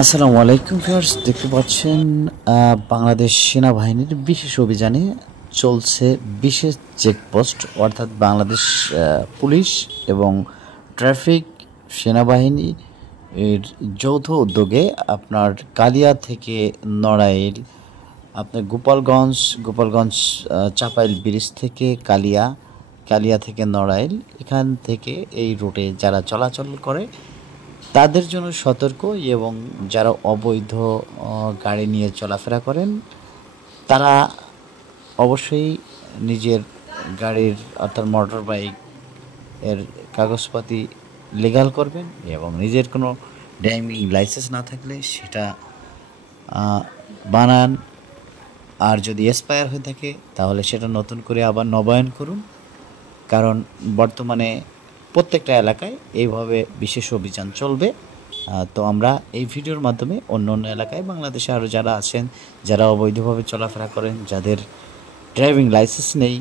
আসসালামু আলাইকুম ভিউয়ার্স, দেখতে পাচ্ছেন বাংলাদেশ সেনাবাহিনীর বিশেষ অভিযানে চলছে বিশেষ চেকপোস্ট, অর্থাৎ বাংলাদেশ পুলিশ এবং ট্রাফিক সেনাবাহিনী এর যৌথ উদ্যোগে আপনার কালিয়া থেকে নড়াইল, আপনার গোপালগঞ্জ চাপাইল ব্রিজ থেকে কালিয়া থেকে নড়াইল, এখান থেকে এই রুটে যারা চলাচল করে তাদের জন্য সতর্ক, এবং যারা অবৈধ গাড়ি নিয়ে চলাফেরা করেন তারা অবশ্যই নিজের গাড়ির অর্থাৎ মোটর বাইক এর কাগজপাতি লিগ্যাল করবেন, এবং নিজের কোনো ড্রাইভিং লাইসেন্স না থাকলে সেটা বানান, আর যদি এক্সপায়ার হয়ে থাকে তাহলে সেটা নতুন করে আবার নবায়ন করুন। কারণ বর্তমানে প্রত্যেকটা এলাকায় এইভাবে বিশেষ অভিযান চলবে। তো আমরা এই ভিডিওর মাধ্যমে অন্য এলাকায় বাংলাদেশে আরও যারা আছেন, যারা অবৈধভাবে চলাফেরা করেন, যাদের ড্রাইভিং লাইসেন্স নেই,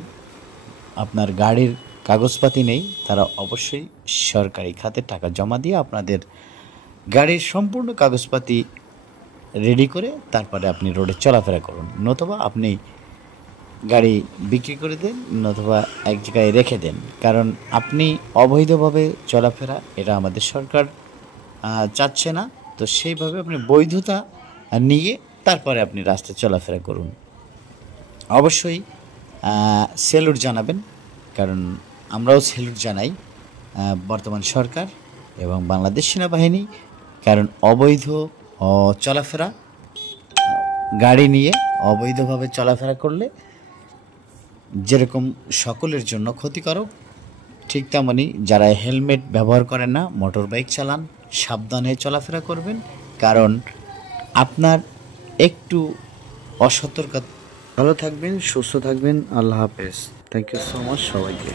আপনার গাড়ির কাগজপাতি নেই, তারা অবশ্যই সরকারি খাতে টাকা জমা দিয়ে আপনাদের গাড়ির সম্পূর্ণ কাগজপাতি রেডি করে তারপরে আপনি রোডে চলাফেরা করুন, নতুবা আপনি গাড়ি বিক্রি করে দেন, নতুবা এক জায়গায় রেখে দেন। কারণ আপনি অবৈধভাবে চলাফেরা এটা আমাদের সরকার চাচ্ছে না। তো সেইভাবে আপনি বৈধতা নিয়ে তারপরে আপনি রাস্তায় চলাফেরা করুন। অবশ্যই স্যালুট জানাবেন, কারণ আমরাও স্যালুট জানাই বর্তমান সরকার এবং বাংলাদেশ সেনাবাহিনী। কারণ অবৈধ চলাফেরা, গাড়ি নিয়ে অবৈধভাবে চলাফেরা করলে যেরকম সকলের জন্য ক্ষতিকারক, ঠিক তেমনি যারা হেলমেট ব্যবহার করেন না, মোটর বাইক চালান, সাবধানে চলাফেরা করবেন। কারণ আপনার একটু অসতর্কতা। ভালো থাকবেন, সুস্থ থাকবেন। আল্লাহ হাফেজ। থ্যাংক ইউ সো মাচ সবাইকে।